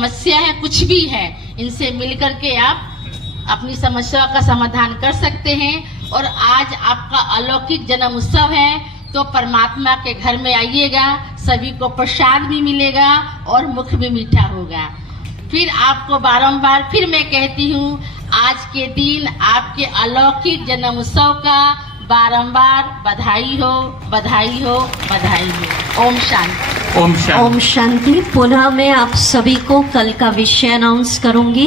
समस्या है, कुछ भी है, इनसे मिलकर के आप अपनी समस्या का समाधान कर सकते हैं। और आज आपका अलौकिक जन्म उत्सव है, तो परमात्मा के घर में आइएगा, सभी को प्रसाद भी मिलेगा और मुख भी मीठा होगा। फिर आपको बारंबार फिर मैं कहती हूँ, आज के दिन आपके अलौकिक जन्म उत्सव का बारंबार बधाई हो, बधाई हो, बधाई हो। ओम शांति। ओम शांति। ओम शांति। पुनः मैं आप सभी को कल का विषय अनाउंस करूंगी।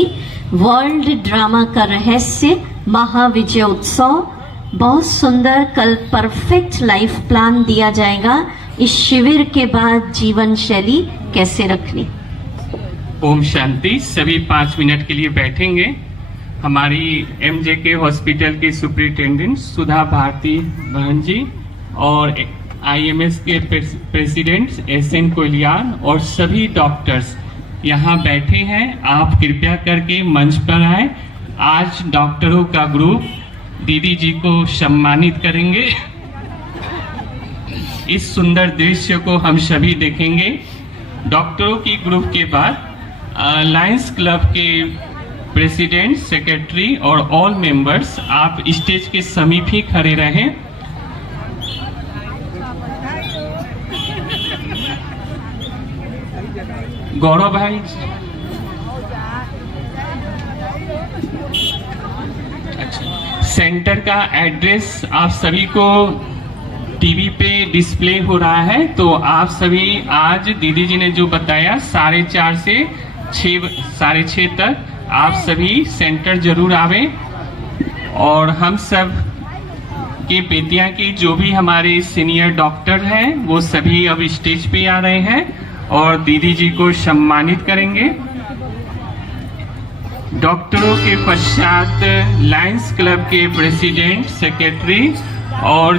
वर्ल्ड ड्रामा का रहस्य, महाविजय उत्सव। बहुत सुंदर कल परफेक्ट लाइफ प्लान दिया जाएगा, इस शिविर के बाद जीवन शैली कैसे रखनी। ओम शांति। सभी 5 मिनट के लिए बैठेंगे। हमारी MJK हॉस्पिटल के सुपरिटेंडेंट सुधा भारती बहन जी और IMS के प्रेसिडेंट SN कोलियान और सभी डॉक्टर्स यहाँ बैठे हैं। आप कृपया करके मंच पर आए। आज डॉक्टरों का ग्रुप दीदी जी को सम्मानित करेंगे। इस सुंदर दृश्य को हम सभी देखेंगे। डॉक्टरों की ग्रुप के बाद लायंस क्लब के प्रेसिडेंट, सेक्रेटरी और ऑल मेंबर्स आप स्टेज के समीप ही खड़े रहें। गौरव भाई, सेंटर का एड्रेस आप सभी को टीवी पे डिस्प्ले हो रहा है, तो आप सभी आज दीदी जी ने जो बताया 4:30 से 6:30 तक आप सभी सेंटर जरूर आवे। और हम सब के बेतिया के जो भी हमारे सीनियर डॉक्टर हैं वो सभी अब स्टेज पे आ रहे हैं और दीदी जी को सम्मानित करेंगे। डॉक्टरों के पश्चात लायंस क्लब के प्रेसिडेंट, सेक्रेटरी और